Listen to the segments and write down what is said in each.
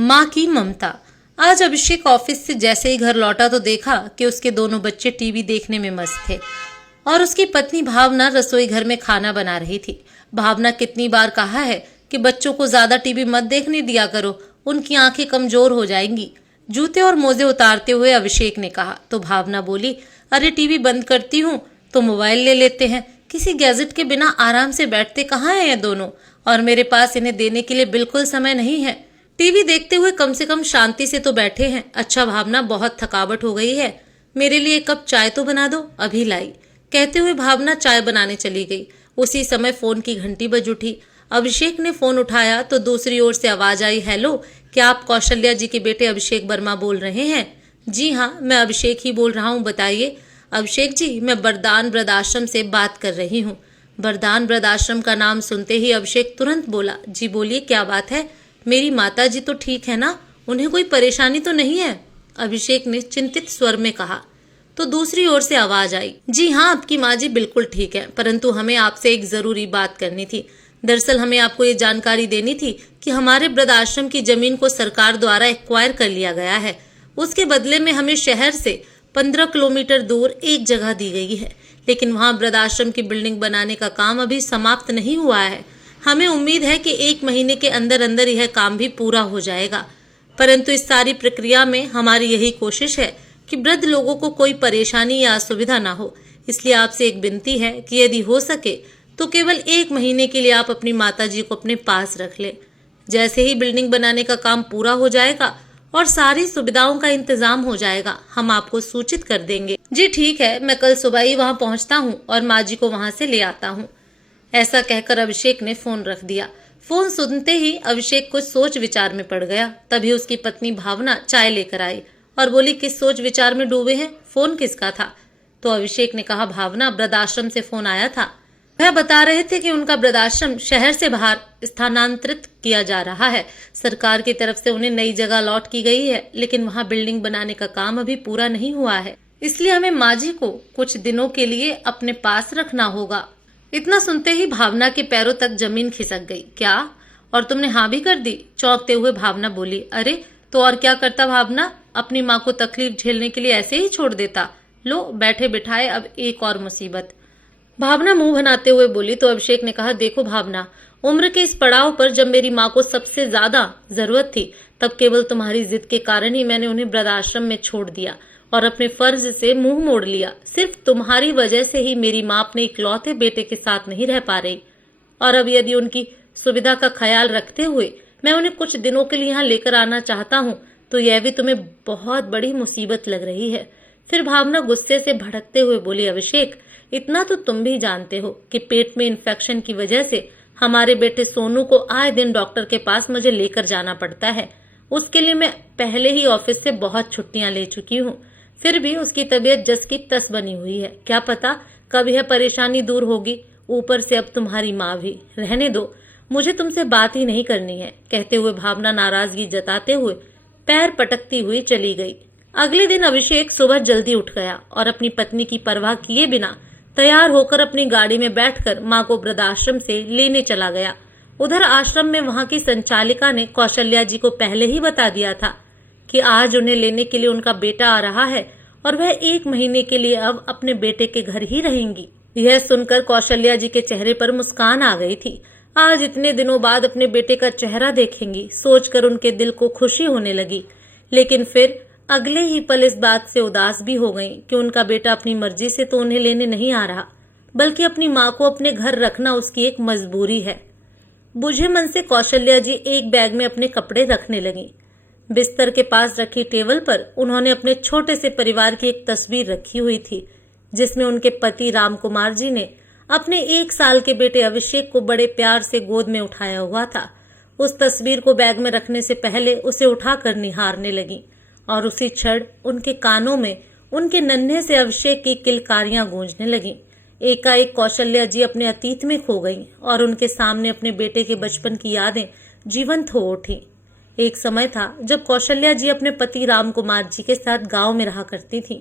माँ की ममता। आज अभिषेक ऑफिस से जैसे ही घर लौटा तो देखा कि उसके दोनों बच्चे टीवी देखने में मस्त थे और उसकी पत्नी भावना रसोई घर में खाना बना रही थी। भावना कितनी बार कहा है कि बच्चों को ज्यादा टीवी मत देखने दिया करो, उनकी आंखें कमजोर हो जाएंगी। जूते और मोजे उतारते हुए अभिषेक ने कहा तो भावना बोली, अरे टीवी बंद करती हूँ तो मोबाइल ले लेते हैं। किसी गैजेट के बिना आराम से बैठते कहाँ हैं ये दोनों, और मेरे पास इन्हें देने के लिए बिल्कुल समय नहीं है। टीवी देखते हुए कम से कम शांति से तो बैठे हैं। अच्छा भावना, बहुत थकावट हो गई है, मेरे लिए एक कप चाय तो बना दो, अभी लाई। कहते हुए भावना चाय बनाने चली गई। उसी समय फोन की घंटी बज उठी। अभिषेक ने फोन उठाया तो दूसरी ओर से आवाज आई, हेलो, क्या आप कौशल्या जी के बेटे अभिषेक वर्मा बोल रहे हैं? जी हाँ, मैं अभिषेक ही बोल रहा हूँ, बताइए। अभिषेक जी, मैं वरदान वृद्धाश्रम से बात कर रही हूँ। वरदान वृद्धाश्रम का नाम सुनते ही अभिषेक तुरंत बोला, जी बोलिए, क्या बात है? मेरी माता जी तो ठीक है ना, उन्हें कोई परेशानी तो नहीं है? अभिषेक ने चिंतित स्वर में कहा। तो दूसरी ओर से आवाज आई, जी हाँ, आपकी माँ जी बिल्कुल ठीक है, परंतु हमें आपसे एक जरूरी बात करनी थी। दरअसल हमें आपको ये जानकारी देनी थी कि हमारे वृद्धाश्रम की जमीन को सरकार द्वारा एक्वायर कर लिया गया है। उसके बदले में हमें शहर से 15 किलोमीटर दूर एक जगह दी गई है, लेकिन वहाँ वृद्धाश्रम की बिल्डिंग बनाने का काम अभी समाप्त नहीं हुआ है। हमें उम्मीद है कि 1 महीने के अंदर अंदर यह काम भी पूरा हो जाएगा, परंतु इस सारी प्रक्रिया में हमारी यही कोशिश है कि वृद्ध लोगों को कोई परेशानी या असुविधा ना हो। इसलिए आपसे एक विनती है कि यदि हो सके तो केवल 1 महीने के लिए आप अपनी माता जी को अपने पास रख लें। जैसे ही बिल्डिंग बनाने का काम पूरा हो जाएगा और सारी सुविधाओं का इंतजाम हो जाएगा, हम आपको सूचित कर देंगे। जी ठीक है, मैं कल सुबह ही वहाँ पहुँचता हूँ और माँ जी को वहाँ से ले आता हूँ। ऐसा कहकर अभिषेक ने फोन रख दिया। फोन सुनते ही अभिषेक कुछ सोच विचार में पड़ गया। तभी उसकी पत्नी भावना चाय लेकर आई और बोली, किस सोच विचार में डूबे हैं? फोन किसका था? तो अभिषेक ने कहा, भावना, वृद्धाश्रम से फोन आया था। वह बता रहे थे कि उनका वृद्धाश्रम शहर से बाहर स्थानांतरित किया जा रहा है। सरकार की तरफ से उन्हें नई जगह अलॉट की गई है, लेकिन वहाँ बिल्डिंग बनाने का काम अभी पूरा नहीं हुआ है, इसलिए हमें माँ जी को कुछ दिनों के लिए अपने पास रखना होगा। इतना सुनते ही भावना के पैरों तक जमीन खिसक गई। क्या? और तुमने हाँ भी कर दी? चौंकते हुए भावना बोली, अरे तो और क्या करता भावना, अपनी माँ को तकलीफ झेलने के लिए ऐसे ही छोड़ देता? लो, बैठे बिठाए अब एक और मुसीबत। भावना मुंह बनाते हुए बोली। तो अभिषेक ने कहा, देखो भावना, उम्र के इस पड़ाव पर जब मेरी माँ को सबसे ज्यादा जरूरत थी, तब केवल तुम्हारी जिद के कारण ही मैंने उन्हें वृद्धाश्रम में छोड़ दिया और अपने फर्ज से मुंह मोड़ लिया। सिर्फ तुम्हारी वजह से ही मेरी माँ अपने इकलौते बेटे के साथ नहीं रह पा रही, और अब यदि उनकी सुविधा का ख्याल रखते हुए मैं उन्हें कुछ दिनों के लिए यहाँ लेकर आना चाहता हूँ, तो यह भी तुम्हें बहुत बड़ी मुसीबत लग रही है। फिर भावना गुस्से से भड़कते हुए बोली, अभिषेक, इतना तो तुम भी जानते हो कि पेट में इन्फेक्शन की वजह से हमारे बेटे सोनू को आए दिन डॉक्टर के पास मुझे लेकर जाना पड़ता है। उसके लिए मैं पहले ही ऑफिस से बहुत छुट्टियां ले चुकी हूँ, फिर भी उसकी तबीयत जस की तस बनी हुई है। क्या पता कब यह परेशानी दूर होगी। ऊपर से अब तुम्हारी माँ भी। रहने दो, मुझे तुमसे बात ही नहीं करनी है। कहते हुए भावना नाराजगी जताते हुए पैर पटकती हुई चली गई। अगले दिन अभिषेक सुबह जल्दी उठ गया और अपनी पत्नी की परवाह किए बिना तैयार होकर अपनी गाड़ी में बैठकर माँ को वृद्धाश्रम से लेने चला गया। उधर आश्रम में वहाँ की संचालिका ने कौशल्या जी को पहले ही बता दिया था कि आज उन्हें लेने के लिए उनका बेटा आ रहा है और वह 1 महीने के लिए अब अपने बेटे के घर ही रहेंगी। यह सुनकर कौशल्या जी के चेहरे पर मुस्कान आ गई थी। आज इतने दिनों बाद अपने बेटे का चेहरा देखेंगी, सोचकर उनके दिल को खुशी होने लगी। लेकिन फिर अगले ही पल इस बात से उदास भी हो गई कि उनका बेटा अपनी मर्जी से तो उन्हें लेने नहीं आ रहा, बल्कि अपनी माँ को अपने घर रखना उसकी एक मजबूरी है। बुझे मन से कौशल्या जी एक बैग में अपने कपड़े रखने लगी। बिस्तर के पास रखी टेबल पर उन्होंने अपने छोटे से परिवार की एक तस्वीर रखी हुई थी, जिसमें उनके पति राम कुमार जी ने अपने 1 साल के बेटे अभिषेक को बड़े प्यार से गोद में उठाया हुआ था। उस तस्वीर को बैग में रखने से पहले उसे उठाकर निहारने लगी और उसी क्षण उनके कानों में उनके नन्हे से अभिषेक की किलकारियां गूंजने लगीं। एकाएक कौशल्या जी अपने अतीत में खो गईं और उनके सामने अपने बेटे के बचपन की यादें जीवंत हो उठी। एक समय था जब कौशल्या जी अपने पति राम कुमार जी के साथ गांव में रहा करती थीं।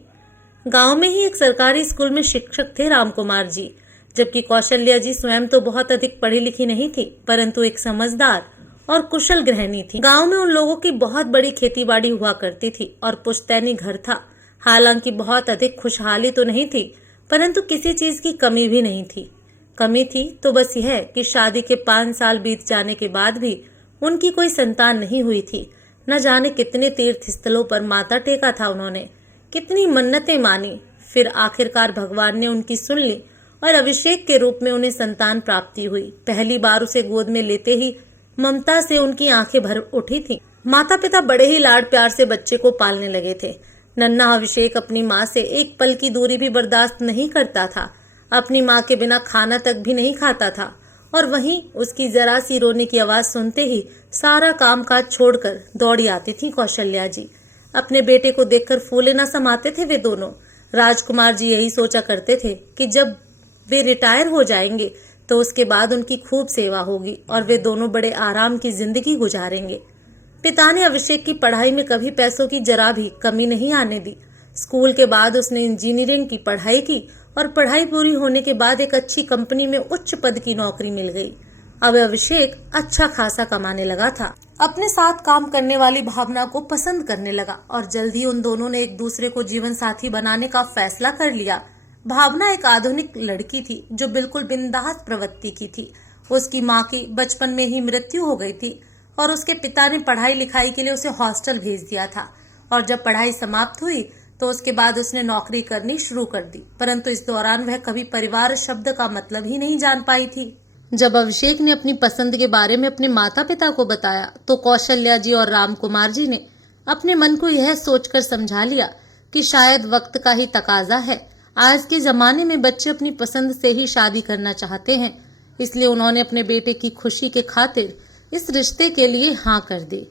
गांव में ही एक सरकारी स्कूल में शिक्षक थे राम कुमार जी, जबकि कौशल्या जी स्वयं तो बहुत अधिक पढ़ी लिखी नहीं थी, परंतु एक समझदार और कुशल गृहिणी थी। गांव में उन लोगों की बहुत बड़ी खेतीबाड़ी हुआ करती थी और पुश्तैनी घर था। हालांकि बहुत अधिक खुशहाली तो नहीं थी, परंतु किसी चीज की कमी भी नहीं थी। कमी थी तो बस यह कि शादी के 5 साल बीत जाने के बाद भी उनकी कोई संतान नहीं हुई थी। न जाने कितने तीर्थ स्थलों पर माथा टेका था उन्होंने, कितनी मन्नतें मानी, फिर आखिरकार भगवान ने उनकी सुन ली और अभिषेक के रूप में उन्हें संतान प्राप्ति हुई। पहली बार उसे गोद में लेते ही ममता से उनकी आंखें भर उठी थी। माता पिता बड़े ही लाड प्यार से बच्चे को पालने लगे थे। नन्हा अभिषेक अपनी माँ से एक पल की दूरी भी बर्दाश्त नहीं करता था। अपनी माँ के बिना खाना तक भी नहीं खाता था। और वहीं उसकी जरा सी रोने की आवाज सुनते ही सारा कामकाज छोड़कर दौड़ी आती थी कौशल्या जी। अपने बेटे को देखकर फूले न समाते थे वे दोनों। राजकुमार जी यही सोचा करते थे कि जब वे रिटायर हो जाएंगे तो उसके बाद उनकी खूब सेवा होगी और वे दोनों बड़े आराम की जिंदगी गुजारेंगे। पिता ने अभिषेक की पढ़ाई में कभी पैसों की जरा भी कमी नहीं आने दी। स्कूल के बाद उसने इंजीनियरिंग की पढ़ाई की और पढ़ाई पूरी होने के बाद एक अच्छी कंपनी में उच्च पद की नौकरी मिल गई। अब अभिषेक अच्छा खासा कमाने लगा था। अपने साथ काम करने वाली भावना को पसंद करने लगा और जल्द ही उन दोनों ने एक दूसरे को जीवन साथी बनाने का फैसला कर लिया। भावना एक आधुनिक लड़की थी जो बिल्कुल बिंदास प्रवृत्ति की थी। उसकी माँ की बचपन में ही मृत्यु हो गई थी और उसके पिता ने पढ़ाई लिखाई के लिए उसे हॉस्टल भेज दिया था। और जब पढ़ाई समाप्त हुई तो उसके बाद उसने नौकरी करनी शुरू कर दी, परंतु इस दौरान वह कभी परिवार शब्द का मतलब ही नहीं जान पाई थी। जब अभिषेक ने अपनी पसंद के बारे में अपने माता पिता को बताया तो कौशल्या जी और राम कुमार जी ने अपने मन को यह सोचकर समझा लिया कि शायद वक्त का ही तकाजा है। आज के जमाने में बच्चे अपनी पसंद से ही शादी करना चाहते हैं, इसलिए उन्होंने अपने बेटे की खुशी के खातिर इस रिश्ते के लिए हाँ कर दी।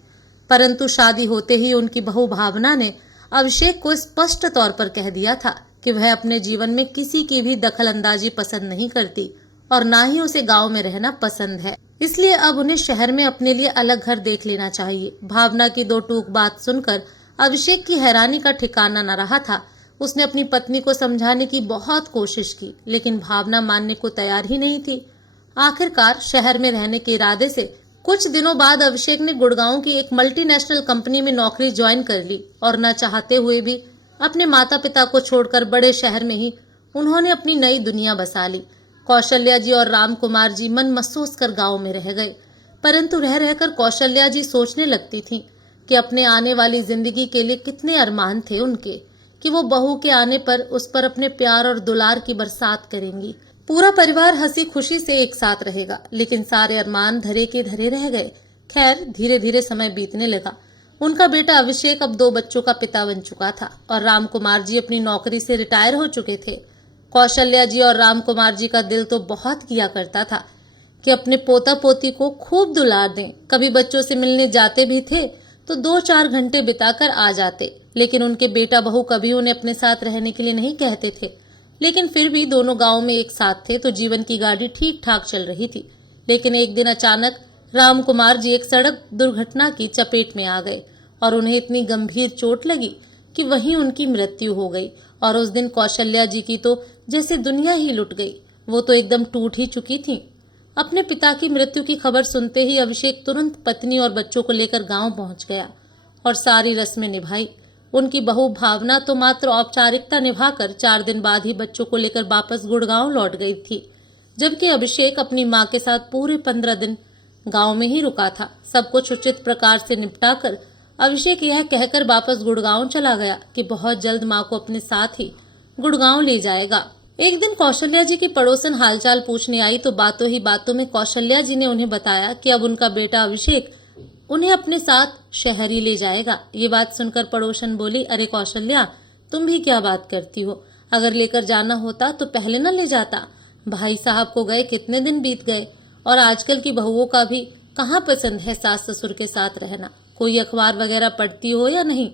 परंतु शादी होते ही उनकी बहू भावना ने अभिषेक को स्पष्ट तौर पर कह दिया था कि वह अपने जीवन में किसी की भी दखल अंदाजी पसंद नहीं करती और ना ही उसे गांव में रहना पसंद है। इसलिए अब उन्हें शहर में अपने लिए अलग घर देख लेना चाहिए। भावना की दो टूक बात सुनकर अभिषेक की हैरानी का ठिकाना न रहा था। उसने अपनी पत्नी को समझाने की बहुत कोशिश की, लेकिन भावना मानने को तैयार ही नहीं थी। आखिरकार शहर में रहने के इरादे से कुछ दिनों बाद अभिषेक ने गुड़गांव की एक मल्टीनेशनल कंपनी में नौकरी ज्वाइन कर ली और न चाहते हुए भी अपने माता पिता को छोड़कर बड़े शहर में ही उन्होंने अपनी नई दुनिया बसा ली। कौशल्या जी और राम कुमार जी मन महसूस कर गांव में रह गए, परंतु रह रहकर कौशल्या जी सोचने लगती थीं कि अपने आने वाली जिंदगी के लिए कितने अरमान थे उनके, कि वो बहू के आने पर उस पर अपने प्यार और दुलार की बरसात करेंगी। पूरा परिवार हंसी खुशी से एक साथ रहेगा, लेकिन सारे अरमान धरे के धरे रह गए। खैर, धीरे धीरे समय बीतने लगा। उनका बेटा अभिषेक अब 2 बच्चों का पिता बन चुका था और राम कुमार जी अपनी नौकरी से रिटायर हो चुके थे। कौशल्या जी और राम कुमार जी का दिल तो बहुत किया करता था कि अपने पोता पोती को खूब दुलार दें। कभी बच्चों से मिलने जाते भी थे तो 2-4 घंटे बिताकर आ जाते, लेकिन उनके बेटा बहू कभी उन्हें अपने साथ रहने के लिए नहीं कहते थे। लेकिन फिर भी दोनों गांव में एक साथ थे तो जीवन की गाड़ी ठीक ठाक चल रही थी। लेकिन एक दिन अचानक राम कुमार जी एक सड़क दुर्घटना की चपेट में आ गए और उन्हें इतनी गंभीर चोट लगी कि वहीं उनकी मृत्यु हो गई। और उस दिन कौशल्या जी की तो जैसे दुनिया ही लुट गई। वो तो एकदम टूट ही चुकी थी। अपने पिता की मृत्यु की खबर सुनते ही अभिषेक तुरंत पत्नी और बच्चों को लेकर गांव पहुंच गया और सारी रस्में निभाई। उनकी बहू भावना तो मात्र औपचारिकता निभाकर 4 दिन बाद ही बच्चों को लेकर वापस गुड़गांव लौट गई थी, जबकि अभिषेक अपनी मां के साथ पूरे 15 दिन गांव में ही रुका था। सब कुछ उचित प्रकार से निपटाकर अभिषेक यह कहकर वापस गुड़गांव चला गया कि बहुत जल्द मां को अपने साथ ही गुड़गांव ले जाएगा। एक दिन कौशल्या जी की पड़ोसन हालचाल पूछने आई तो बातों ही बातों में कौशल्या जी ने उन्हें बताया कि अब उनका बेटा अभिषेक उन्हें अपने साथ शहर ही ले जाएगा। ये बात सुनकर पड़ोसन बोली, अरे कौशल्या, तुम भी क्या बात करती हो? अगर लेकर जाना होता तो पहले न ले जाता। भाई साहब को गए कितने दिन बीत गए और आजकल की बहुओं का भी कहाँ पसंद है सास ससुर के साथ रहना। कोई अखबार वगैरह पढ़ती हो या नहीं?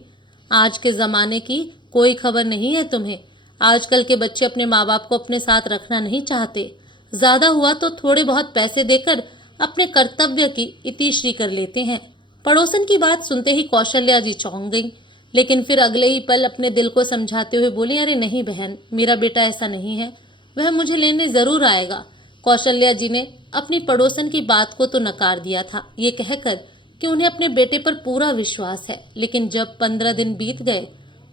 आज के जमाने की कोई खबर नहीं है तुम्हें। आजकल के बच्चे अपने माँ बाप को अपने साथ रखना नहीं चाहते। ज्यादा हुआ तो थोड़े बहुत पैसे देकर अपने कर्तव्य की इतिश्री कर लेते हैं। पड़ोसन की बात सुनते ही कौशल्या जी चौंक गईं, लेकिन फिर अगले ही पल अपने दिल को समझाते हुए बोली, अरे नहीं बहन, मेरा बेटा ऐसा नहीं है, वह मुझे लेने जरूर आएगा। कौशल्या जी ने अपनी पड़ोसन की बात को तो नकार दिया था, ये कहकर कि उन्हें अपने बेटे पर पूरा विश्वास है। लेकिन जब 15 दिन बीत गए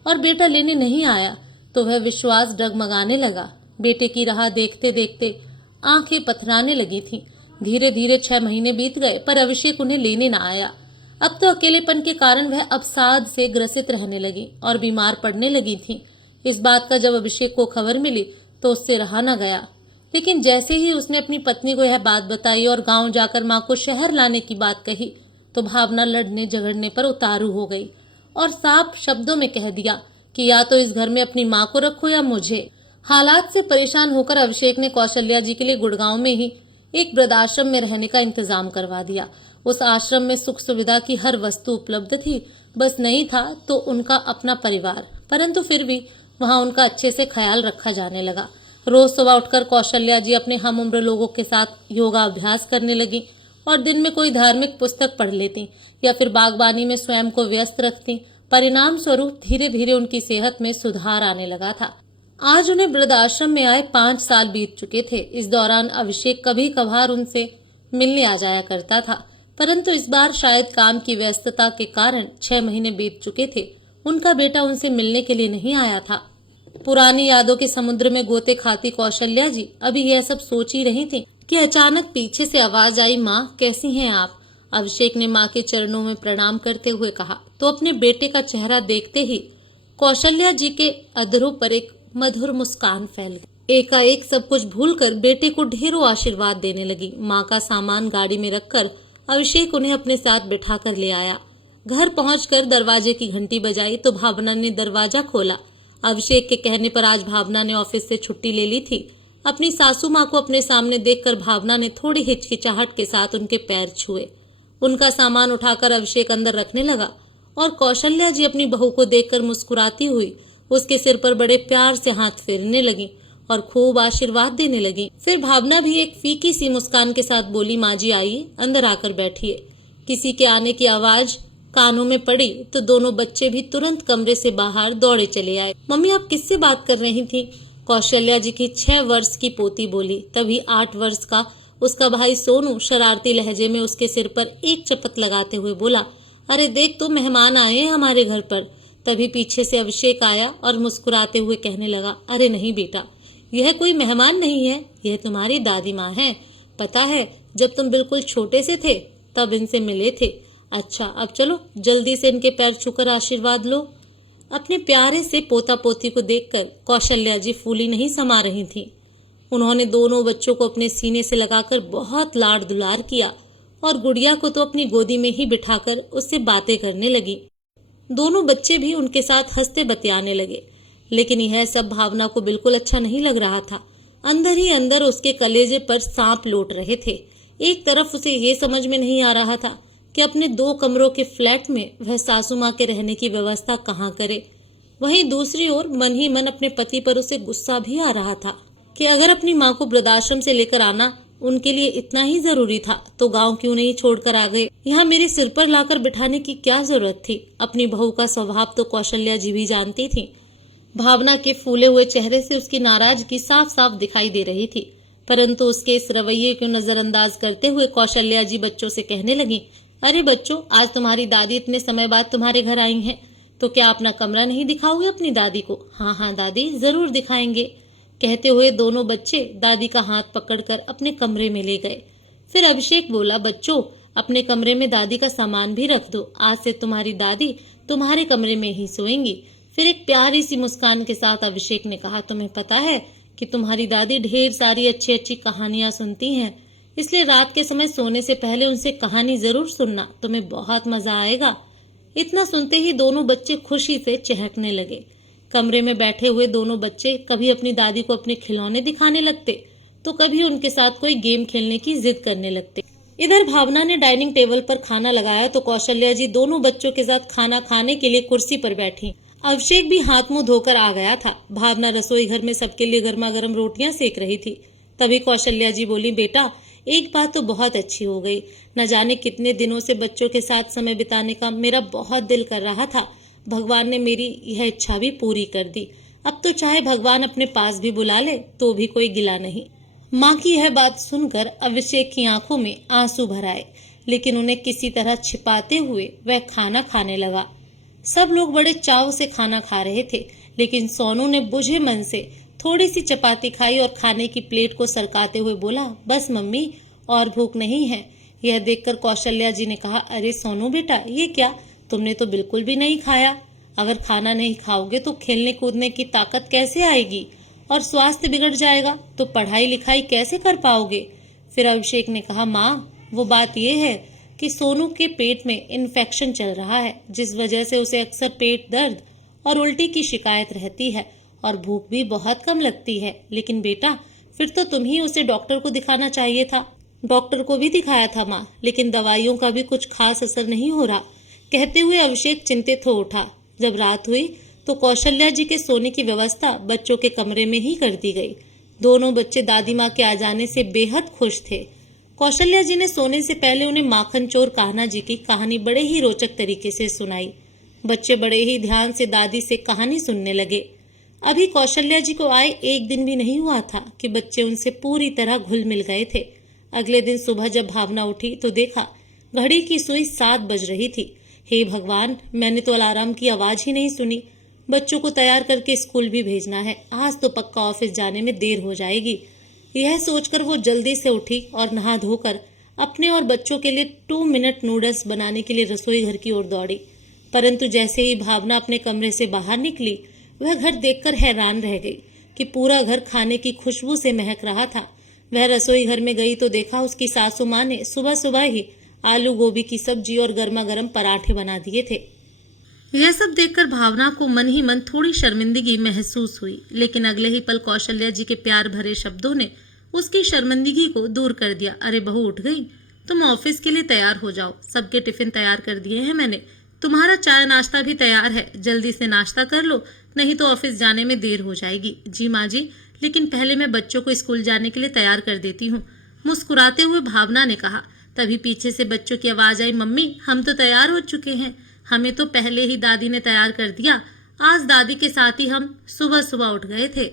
और बेटा लेने नहीं आया तो वह विश्वास डगमगाने लगा। बेटे की राह देखते देखते आंखें पथराने लगी थीं। धीरे धीरे 6 महीने बीत गए पर अभिषेक उन्हें लेने न आया। अब तो अकेलेपन के कारण वह अवसाद से ग्रसित रहने लगी और बीमार पड़ने लगी थी। इस बात का जब अभिषेक को खबर मिली तो उससे रहा न गया। लेकिन जैसे ही उसने अपनी पत्नी को यह बात बताई और गांव जाकर मां को शहर लाने की बात कही तो भावना लड़ने झगड़ने पर उतारू हो गई और साफ शब्दों में कह दिया कि या तो इस घर में अपनी मां को रखो या मुझे। हालात से परेशान होकर अभिषेक ने कौशल्या जी के लिए गुड़गांव में ही एक वृद्धाश्रम में रहने का इंतजाम करवा दिया। उस आश्रम में सुख सुविधा की हर वस्तु उपलब्ध थी, बस नहीं था तो उनका अपना परिवार। परंतु फिर भी वहां उनका अच्छे से ख्याल रखा जाने लगा। रोज सुबह उठकर कौशल्या जी अपने हम उम्र लोगों के साथ योगा अभ्यास करने लगी और दिन में कोई धार्मिक पुस्तक पढ़ लेती या फिर बागबानी में स्वयं को व्यस्त रखती। परिणाम स्वरूप धीरे धीरे उनकी सेहत में सुधार आने लगा था। आज उन्हें वृद्धाश्रम में आए 5 साल बीत चुके थे। इस दौरान अभिषेक कभी कभार उनसे मिलने आ जाया करता था, परंतु इस बार शायद काम की व्यस्तता के कारण 6 महीने बीत चुके थे, उनका बेटा उनसे मिलने के लिए नहीं आया था। पुरानी यादों के समुद्र में गोते खाती कौशल्या जी अभी यह सब सोच ही रही थी कि अचानक पीछे से आवाज आई, माँ कैसी हैं आप? अभिषेक ने माँ के चरणों में प्रणाम करते हुए कहा तो अपने बेटे का चेहरा देखते ही कौशल्या जी के अधरों पर एक मधुर मुस्कान फैल गई। एकाएक सब कुछ भूलकर बेटे को ढेरों आशीर्वाद देने लगी। माँ का सामान गाड़ी में रखकर अभिषेक उन्हें अपने साथ बिठा कर ले आया। घर पहुंचकर दरवाजे की घंटी बजाई तो भावना ने दरवाजा खोला। अभिषेक के कहने पर आज भावना ने ऑफिस से छुट्टी ले ली थी। अपनी सासू माँ को अपने सामने देखकर भावना ने थोड़ी हिचकिचाहट के साथ उनके पैर छुए। उनका सामान उठाकर अभिषेक अंदर रखने लगा और कौशल्या जी अपनी बहू को देखकर मुस्कुराती हुई उसके सिर पर बड़े प्यार से हाथ फेरने लगी और खूब आशीर्वाद देने लगी। फिर भावना भी एक फीकी सी मुस्कान के साथ बोली, माँ जी आइए, अंदर आकर बैठिए। किसी के आने की आवाज कानों में पड़ी तो दोनों बच्चे भी तुरंत कमरे से बाहर दौड़े चले आए। मम्मी आप किससे बात कर रही थी? कौशल्या जी की 6 वर्ष की पोती बोली। तभी 8 वर्ष का उसका भाई सोनू शरारती लहजे में उसके सिर पर एक चपत लगाते हुए बोला, अरे देख तो मेहमान आए हैं हमारे घर पर। तभी पीछे से अभिषेक आया और मुस्कुराते हुए कहने लगा, अरे नहीं बेटा, यह कोई मेहमान नहीं है, यह तुम्हारी दादी माँ है। पता है जब तुम बिल्कुल छोटे से थे तब इनसे मिले थे। अच्छा अब चलो जल्दी से इनके पैर छूकर आशीर्वाद लो। अपने प्यारे से पोता पोती को देखकर कौशल्या जी फूली नहीं समा रही थी। उन्होंने दोनों बच्चों को अपने सीने से लगाकर बहुत लाड दुलार किया और गुड़िया को तो अपनी गोदी में ही बिठाकर उससे बातें करने लगी। दोनों बच्चे भी उनके साथ हंसते बतियाने लगे। लेकिन यह सब भावना को बिल्कुल अच्छा नहीं लग रहा था। अंदर ही अंदर उसके कलेजे पर सांप लौट रहे थे। एक तरफ उसे ये समझ में नहीं आ रहा था कि अपने 2 कमरों के फ्लैट में वह सासू माँ के रहने की व्यवस्था कहाँ करे। वहीं दूसरी ओर मन ही मन अपने पति पर उसे गुस्सा भी आ रहा था कि अगर अपनी माँ को वृद्धाश्रम से लेकर आना उनके लिए इतना ही जरूरी था तो गांव क्यों नहीं छोड़कर आ गए। यहाँ मेरे सिर पर लाकर बिठाने की क्या जरूरत थी। अपनी बहू का स्वभाव तो कौशल्या जी भी जानती थी। भावना के फूले हुए चेहरे से उसकी नाराजगी साफ साफ दिखाई दे रही थी, परंतु उसके इस रवैये को नजरअंदाज करते हुए कौशल्या जी बच्चों से कहने लगी, अरे बच्चों, आज तुम्हारी दादी इतने समय बाद तुम्हारे घर आई हैं, तो क्या अपना कमरा नहीं दिखाओगे अपनी दादी को? हाँ हाँ दादी, जरूर दिखाएंगे। कहते हुए दोनों बच्चे दादी का हाथ पकड़कर अपने कमरे में ले गए। फिर अभिषेक बोला, बच्चों अपने कमरे में दादी का सामान भी रख दो, आज से तुम्हारी दादी तुम्हारे कमरे में ही सोएंगी। फिर एक प्यारी सी मुस्कान के साथ अभिषेक ने कहा, तुम्हें पता है कि तुम्हारी दादी ढेर सारी अच्छी अच्छी कहानियां सुनती हैं, इसलिए रात के समय सोने से पहले उनसे कहानी जरूर सुनना, तुम्हें बहुत मजा आएगा। इतना सुनते ही दोनों बच्चे खुशी से चहकने लगे। कमरे में बैठे हुए दोनों बच्चे कभी अपनी दादी को अपने खिलौने दिखाने लगते तो कभी उनके साथ कोई गेम खेलने की जिद करने लगते। इधर भावना ने डाइनिंग टेबल पर खाना लगाया तो कौशल्या जी दोनों बच्चों के साथ खाना खाने के लिए कुर्सी पर बैठी। अभिषेक भी हाथ मुंह धोकर आ गया था। भावना रसोई घर में सबके लिए गर्मा गर्म रोटियां सेक रही थी। तभी कौशल्या जी बोली, बेटा एक बात तो बहुत अच्छी हो गई, न जाने कितने दिनों से बच्चों के साथ समय बिताने का मेरा बहुत दिल कर रहा था। भगवान ने मेरी यह इच्छा भी पूरी कर दी। अब तो चाहे भगवान अपने पास भी बुला ले तो भी कोई गिला नहीं। माँ की यह बात सुनकर अभिषेक की आंखों में आंसू भर आए, लेकिन उन्हें किसी तरह छिपाते हुए वह खाना खाने लगा। सब लोग बड़े चाव से खाना खा रहे थे, लेकिन सोनू ने बुझे मन से थोड़ी सी चपाती खाई और खाने की प्लेट को सरकाते हुए बोला, बस मम्मी, और भूख नहीं है। यह देखकर कौशल्या जी ने कहा, अरे सोनू बेटा, ये क्या, तुमने तो बिल्कुल भी नहीं खाया। अगर खाना नहीं खाओगे तो खेलने कूदने की ताकत कैसे आएगी, और स्वास्थ्य बिगड़ जाएगा तो पढ़ाई लिखाई कैसे कर पाओगे। फिर अभिषेक ने कहा, माँ, वो बात ये है कि सोनू के पेट में इन्फेक्शन चल रहा है, जिस वजह से उसे अक्सर पेट दर्द और उल्टी की शिकायत रहती है, और भूख भी बहुत कम लगती है। लेकिन बेटा, फिर तो तुम ही उसे डॉक्टर को दिखाना चाहिए था। डॉक्टर को भी दिखाया था माँ, लेकिन दवाइयों का भी कुछ खास असर नहीं हो रहा। कहते हुए अभिषेक चिंतित हो उठा। जब रात हुई तो कौशल्या जी के सोने की व्यवस्था बच्चों के कमरे में ही कर दी गई। दोनों बच्चे दादी माँ के आ जाने से बेहद खुश थे। कौशल्या जी ने सोने से पहले उन्हें माखन चोर कान्हा जी की कहानी बड़े ही रोचक तरीके से सुनाई। बच्चे बड़े ही ध्यान से दादी से कहानी सुनने लगे। अभी कौशल्या जी को आए एक दिन भी नहीं हुआ था कि बच्चे उनसे पूरी तरह घुल मिल गए थे। अगले दिन सुबह जब भावना उठी तो देखा घड़ी की सुई 7 बज रही थी। हे भगवान, मैंने तो अलार्म की आवाज ही नहीं सुनी। बच्चों को तैयार करके स्कूल भी भेजना है, आज तो पक्का ऑफिस जाने में देर हो जाएगी। यह सोचकर वो जल्दी से उठी और नहा धोकर अपने और बच्चों के लिए 2 मिनट नूडल्स बनाने के लिए रसोई घर की ओर दौड़ी। परंतु जैसे ही भावना अपने कमरे से बाहर निकली, वह घर देखकर हैरान रह गई कि पूरा घर खाने की खुशबू से महक रहा था। वह रसोई घर में गई तो देखा उसकी सासू माँ ने सुबह सुबह ही आलू गोभी की सब्जी और गर्मा गर्म पराठे बना दिए थे। यह सब देखकर भावना को मन ही मन थोड़ी शर्मिंदगी महसूस हुई, लेकिन अगले ही पल कौशल्या जी के प्यार भरे शब्दों ने उसकी शर्मिंदगी को दूर कर दिया। अरे बहू, उठ गई, तुम ऑफिस के लिए तैयार हो जाओ, सबके टिफिन तैयार कर दिए हैं मैंने, तुम्हारा चाय नाश्ता भी तैयार है, जल्दी से नाश्ता कर लो, नहीं तो ऑफिस जाने में देर हो जाएगी। जी माँ जी, लेकिन पहले मैं बच्चों को स्कूल जाने के लिए तैयार कर देती हूँ, मुस्कुराते हुए भावना ने कहा। तभी पीछे से बच्चों की आवाज आई, मम्मी, हम तो तैयार हो चुके हैं, हमें तो पहले ही दादी ने तैयार कर दिया, आज दादी के साथ ही हम सुबह सुबह उठ गए थे।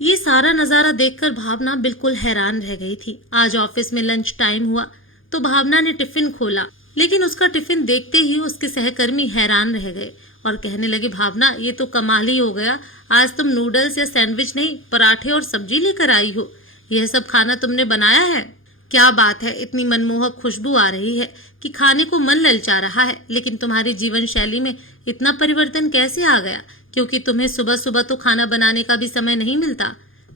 ये सारा नजारा देखकर भावना बिल्कुल हैरान रह गई थी। आज ऑफिस में लंच टाइम हुआ तो भावना ने टिफिन खोला, लेकिन उसका टिफिन देखते ही उसके सहकर्मी हैरान रह गए और कहने लगे, भावना, ये तो कमाल ही हो गया, आज तुम नूडल्स या सैंडविच नहीं, पराठे और सब्जी लेकर आई हो, यह सब खाना तुमने बनाया है? क्या बात है, इतनी मनमोहक खुशबू आ रही है कि खाने को मन ललचा रहा है। लेकिन तुम्हारी जीवन शैली में इतना परिवर्तन कैसे आ गया, क्योंकि तुम्हें सुबह सुबह तो खाना बनाने का भी समय नहीं मिलता।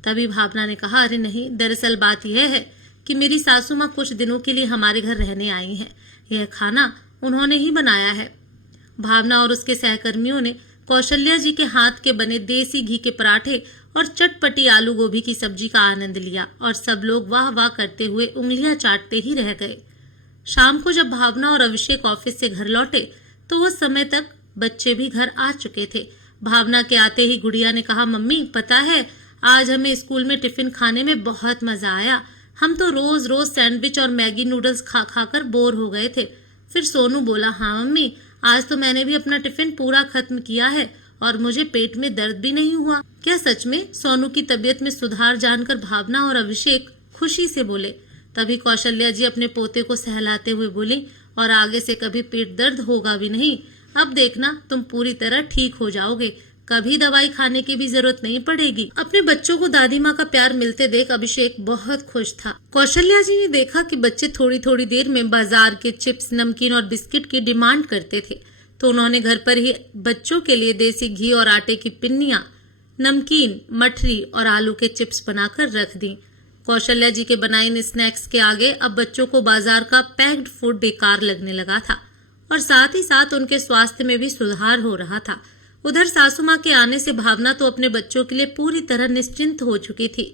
तभी भावना ने कहा, अरे नहीं, दरअसल बात यह है कि मेरी सासू माँ कुछ दिनों के लिए हमारे घर रहने आई हैं, यह खाना उन्होंने ही बनाया है। भावना और उसके सहकर्मियों ने कौशल्या जी के हाथ के बने देसी घी के पराठे और चटपटी आलू गोभी की सब्जी का आनंद लिया और सब लोग वाह वाह करते हुए उंगलियां चाटते ही रह गए। शाम को जब भावना और अभिषेक ऑफिस से घर लौटे तो उस समय तक बच्चे भी घर आ चुके थे। भावना के आते ही गुड़िया ने कहा, मम्मी, पता है, आज हमें स्कूल में टिफिन खाने में बहुत मजा आया, हम तो रोज रोज सैंडविच और मैगी नूडल्स खा खा कर बोर हो गए थे। फिर सोनू बोला, हाँ मम्मी, आज तो मैंने भी अपना टिफिन पूरा खत्म किया है और मुझे पेट में दर्द भी नहीं हुआ। क्या सच में? सोनू की तबीयत में सुधार जानकर भावना और अभिषेक खुशी से बोले। तभी कौशल्या जी अपने पोते को सहलाते हुए बोली, और आगे से कभी पेट दर्द होगा भी नहीं, अब देखना तुम पूरी तरह ठीक हो जाओगे, कभी दवाई खाने की भी जरूरत नहीं पड़ेगी। अपने बच्चों को दादी माँ का प्यार मिलते देख अभिषेक बहुत खुश था। कौशल्या जी ने देखा कि बच्चे थोड़ी थोड़ी देर में बाजार के चिप्स, नमकीन और बिस्किट की डिमांड करते थे, तो उन्होंने घर पर ही बच्चों के लिए देसी घी और आटे की पिन्नियां, नमकीन, मठरी और आलू के चिप्स बनाकर रख दी। कौशल्या जी के बनाए इन स्नैक्स के आगे अब बच्चों को बाजार का पैक्ड फूड बेकार लगने लगा था और साथ ही साथ उनके स्वास्थ्य में भी सुधार हो रहा था। उधर सासू माँ के आने से भावना तो अपने बच्चों के लिए पूरी तरह निश्चिंत हो चुकी थी।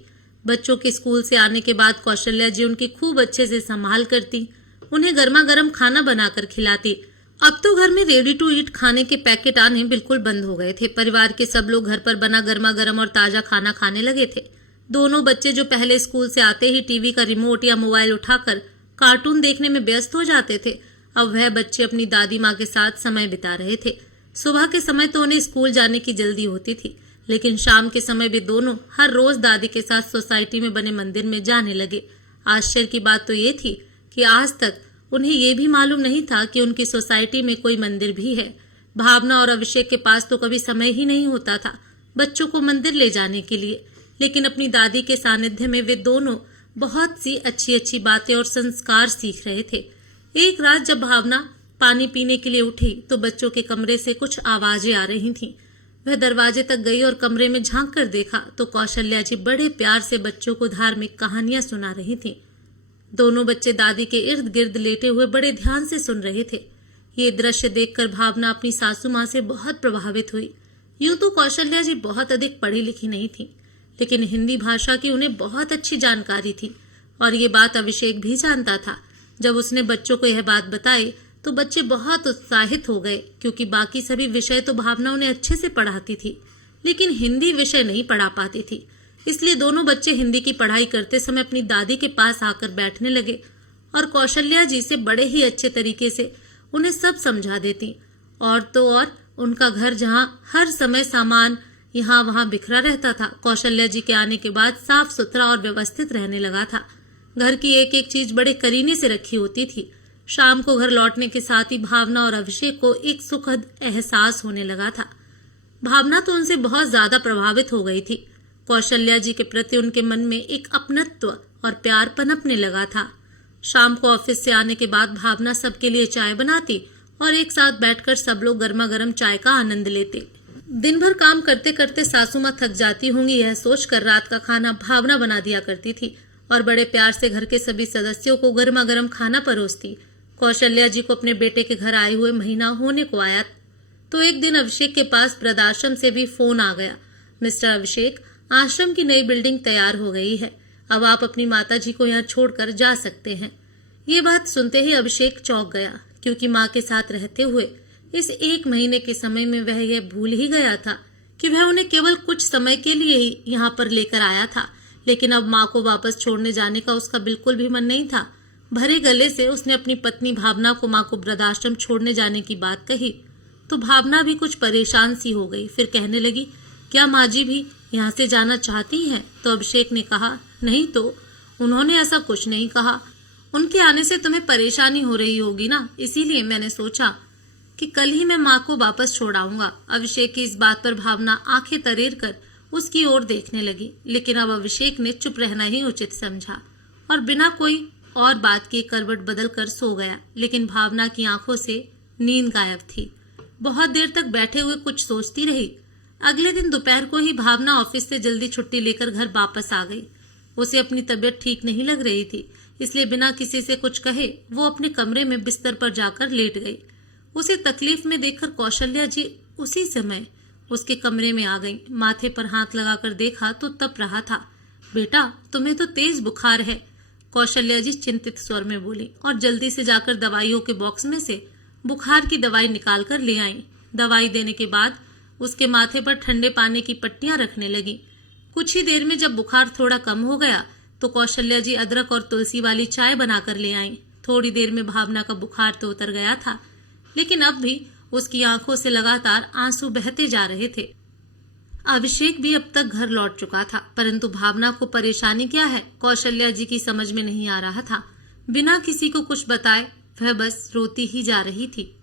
बच्चों के स्कूल से आने के बाद कौशल्या जी उनकी खूब अच्छे से संभाल करती, उन्हें गर्मा गर्म खाना बनाकर खिलाती। अब तो घर में रेडी टू ईट खाने के पैकेट आने बिल्कुल बंद हो गए थे। परिवार के सब लोग घर पर बना गर्मा गर्म और ताजा खाना खाने लगे थे। दोनों बच्चे जो पहले स्कूल से आते ही टीवी का रिमोट या मोबाइल उठाकर कार्टून देखने में व्यस्त हो जाते थे, अब वह बच्चे अपनी दादी माँ के साथ समय बिता रहे थे। सुबह के समय तो उन्हें स्कूल जाने की जल्दी होती थी, लेकिन शाम के समय वे दोनों हर रोज दादी के साथ सोसाइटी में बने मंदिर में जाने लगे। आश्चर्य की बात तो ये थी कि आज तक उन्हें ये भी मालूम नहीं था कि उनकी सोसाइटी में कोई मंदिर भी है। भावना और अभिषेक के पास तो कभी समय ही नहीं होता था बच्चों को मंदिर ले जाने के लिए, लेकिन अपनी दादी के सानिध्य में वे दोनों बहुत सी अच्छी अच्छी बातें और संस्कार सीख रहे थे। एक रात जब भावना पानी पीने के लिए उठी तो बच्चों के कमरे से कुछ आवाजें आ रही थीं। वह दरवाजे तक गई और कमरे में झांक कर देखा तो कौशल्या जी बड़े प्यार से बच्चों को धार्मिक कहानियां सुना रही थीं। दोनों बच्चे दादी के इर्द गिर्द लेटे हुए बड़े ध्यान से सुन रहे थे। ये दृश्य देखकर भावना अपनी सासू माँ से बहुत प्रभावित हुई। यूं तो कौशल्या जी बहुत अधिक पढ़ी लिखी नहीं थी, लेकिन हिंदी भाषा की उन्हें बहुत अच्छी जानकारी थी और ये बात अभिषेक भी जानता था। जब उसने बच्चों को यह बात बताई तो बच्चे बहुत उत्साहित हो गए, क्योंकि बाकी सभी विषय तो भावना उन्हें अच्छे से पढ़ाती थी, लेकिन हिंदी विषय नहीं पढ़ा पाती थी। इसलिए दोनों बच्चे हिंदी की पढ़ाई करते समय अपनी दादी के पास आकर बैठने लगे और कौशल्या जी से बड़े ही अच्छे तरीके से उन्हें सब समझा देती। और तो और उनका घर जहाँ हर समय सामान यहाँ वहाँ बिखरा रहता था, कौशल्या जी के आने के बाद साफ सुथरा और व्यवस्थित रहने लगा था। घर की एक एक चीज बड़े करीने से रखी होती थी। शाम को घर लौटने के साथ ही भावना और अभिषेक को एक सुखद एहसास होने लगा था। भावना तो उनसे बहुत ज्यादा प्रभावित हो गई थी। कौशल्या जी के प्रति उनके मन में एक अपनत्व और प्यार पनपने लगा था। शाम को ऑफिस से आने के बाद भावना सबके लिए चाय बनाती और एक साथ बैठकर सब लोग गर्मा गर्म चाय का आनंद लेते। दिन भर काम करते करते सासू माँ थक जाती होंगी, यह सोचकर रात का खाना भावना बना दिया करती थी और बड़े प्यार से घर के सभी सदस्यों को गर्मा गर्म खाना परोसती। कौशल्या जी को अपने बेटे के घर आए हुए महीना होने को आया तो एक दिन अभिषेक के पास वृद्धाश्रम से भी फोन आ गया। मिस्टर अभिषेक, आश्रम की नई बिल्डिंग तैयार हो गई है, अब आप अपनी माता जी को यहाँ छोड़कर जा सकते हैं। ये बात सुनते ही अभिषेक चौंक गया, क्योंकि माँ के साथ रहते हुए इस एक महीने के समय में वह यह भूल ही गया था कि वह उन्हें केवल कुछ समय के लिए ही यहाँ पर लेकर आया था। लेकिन अब माँ को वापस छोड़ने जाने का उसका बिल्कुल भी मन नहीं था। भरे गले से उसने अपनी पत्नी भावना को माँ को वृद्धाश्रम छोड़ने जाने की बात कही तो भावना भी कुछ परेशान सी हो गई। फिर कहने लगी, क्या माँ जी भी यहाँ से जाना चाहती हैं? तो अभिषेक ने कहा, नहीं तो उन्होंने ऐसा कुछ नहीं कहा। उनके आने से तुम्हें परेशानी हो रही होगी ना, इसीलिए मैंने सोचा कि कल ही मैं माँ को वापस छोड़ाऊंगा। अभिषेक की इस बात पर भावना आंखें तरेर कर उसकी ओर देखने लगी, लेकिन अब अभिषेक ने चुप रहना ही उचित समझा और बिना कोई और बात के करवट बदल कर सो गया। लेकिन भावना की आंखों से नींद गायब थी। बहुत देर तक बैठे हुए कुछ सोचती रही। अगले दिन दोपहर को ही भावना ऑफिस से जल्दी छुट्टी लेकर घर वापस आ गई। उसे अपनी तबीयत ठीक नहीं लग रही थी, इसलिए बिना किसी से कुछ कहे वो अपने कमरे में बिस्तर पर जाकर लेट गई। उसे तकलीफ में देखकर कौशल्या जी उसी समय उसके कमरे में आ गई। माथे पर हाथ लगाकर देखा तो तप रहा था। बेटा, तुम्हें तो तेज बुखार है, कौशल्या जी चिंतित स्वर में बोली और जल्दी से जाकर दवाइयों के बॉक्स में से बुखार की दवाई निकाल कर ले आई। दवाई देने के बाद उसके माथे पर ठंडे पानी की पट्टियां रखने लगी। कुछ ही देर में जब बुखार थोड़ा कम हो गया तो कौशल्या जी अदरक और तुलसी वाली चाय बनाकर ले आई। थोड़ी देर में भावना का बुखार तो उतर गया था, लेकिन अब भी उसकी आंखों से लगातार आंसू बहते जा रहे थे। अभिषेक भी अब तक घर लौट चुका था, परंतु भावना को परेशानी क्या है कौशल्या जी की समझ में नहीं आ रहा था। बिना किसी को कुछ बताए वह बस रोती ही जा रही थी।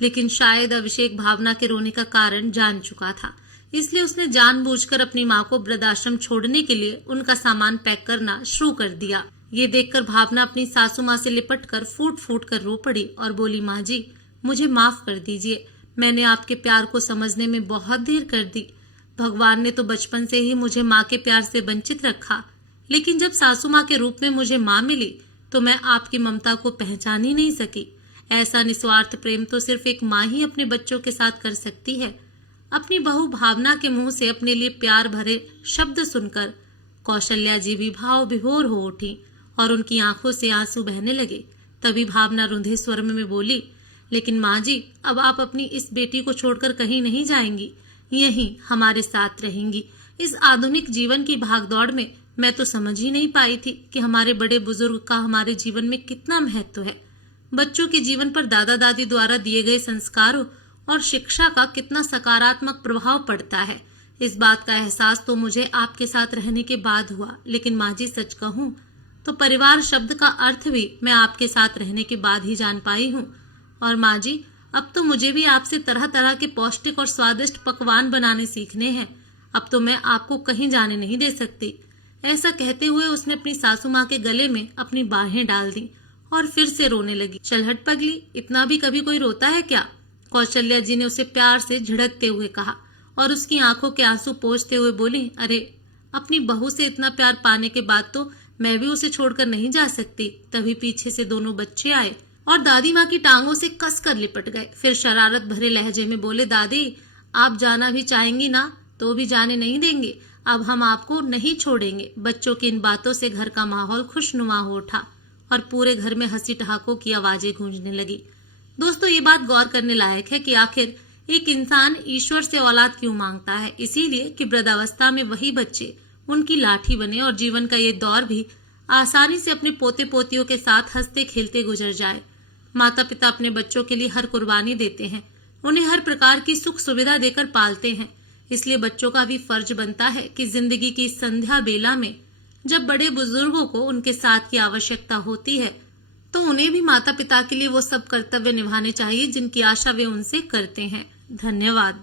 लेकिन शायद अभिषेक भावना के रोने का कारण जान चुका था, इसलिए उसने जानबूझकर अपनी माँ को वृद्धाश्रम छोड़ने के लिए उनका सामान पैक करना शुरू कर दिया। ये देखकर भावना अपनी सासू माँ से लिपट कर फूट फूट कर रो पड़ी और बोली, माँ जी, मुझे माफ कर दीजिए, मैंने आपके प्यार को समझने में बहुत देर कर दी। भगवान ने तो बचपन से ही मुझे माँ के प्यार से वंचित रखा, लेकिन जब सासू माँ के रूप में मुझे माँ मिली तो मैं आपकी ममता को पहचान ही नहीं सकी। ऐसा निस्वार्थ प्रेम तो सिर्फ एक माँ ही अपने बच्चों के साथ कर सकती है। अपनी बहू भावना के मुंह से अपने लिए प्यार भरे शब्द सुनकर कौशल्या जी भी भाव विभोर हो उठी और उनकी आंखों से आंसू बहने लगे। तभी भावना रुंधे स्वर में बोली, लेकिन माँ जी, अब आप अपनी इस बेटी को छोड़कर कहीं नहीं जाएंगी, यहीं हमारे साथ रहेंगी। इस आधुनिक जीवन की भागदौड़ में मैं तो समझ ही नहीं पाई थी कि हमारे बड़े बुजुर्ग का हमारे जीवन में कितना महत्व है। बच्चों के जीवन पर दादा दादी द्वारा दिए गए संस्कारों और शिक्षा का कितना सकारात्मक प्रभाव पड़ता है। इस बात का एहसास तो मुझे आपके साथ रहने के बाद हुआ, लेकिन माँ जी सच कहूँ तो परिवार शब्द का अर्थ भी मैं आपके साथ रहने के बाद ही जान पाई हूँ। और माँ जी, अब तो मुझे भी आपसे तरह तरह के पौष्टिक और स्वादिष्ट पकवान बनाने सीखने हैं। अब तो मैं आपको कहीं जाने नहीं दे सकती। ऐसा कहते हुए उसने अपनी सासू माँ के गले में अपनी बाहें डाल दी और फिर से रोने लगी। चल हट पगली, इतना भी कभी कोई रोता है क्या? कौशल्या जी ने उसे प्यार से झिड़कते हुए कहा और उसकी आंखों के आंसू पोंछते हुए बोली, अरे अपनी बहू से इतना प्यार पाने के बाद तो मैं भी उसे छोड़कर नहीं जा सकती। तभी पीछे से दोनों बच्चे आए और दादी माँ की टांगों से कसकर लिपट गए। फिर शरारत भरे लहजे में बोले, दादी आप जाना भी चाहेंगी ना तो भी जाने नहीं देंगे। अब हम आपको नहीं छोड़ेंगे। बच्चों की इन बातों से घर का माहौल खुशनुमा हो उठा और पूरे घर में हंसी ठहाकों की आवाजें गूंजने लगी। दोस्तों, ये बात गौर करने लायक है कि आखिर एक इंसान ईश्वर से औलाद क्यों मांगता है? इसीलिए कि वृद्धावस्था में वही बच्चे उनकी लाठी बने और जीवन का ये दौर भी आसानी से अपने पोते पोतियों के साथ हंसते खेलते गुजर जाए। माता पिता अपने बच्चों के लिए हर कुर्बानी देते हैं, उन्हें हर प्रकार की सुख सुविधा देकर पालते हैं। इसलिए बच्चों का भी फर्ज बनता है कि जिंदगी की संध्या बेला में जब बड़े बुजुर्गों को उनके साथ की आवश्यकता होती है तो उन्हें भी माता पिता के लिए वो सब कर्तव्य निभाने चाहिए जिनकी आशा वे उनसे करते हैं। धन्यवाद।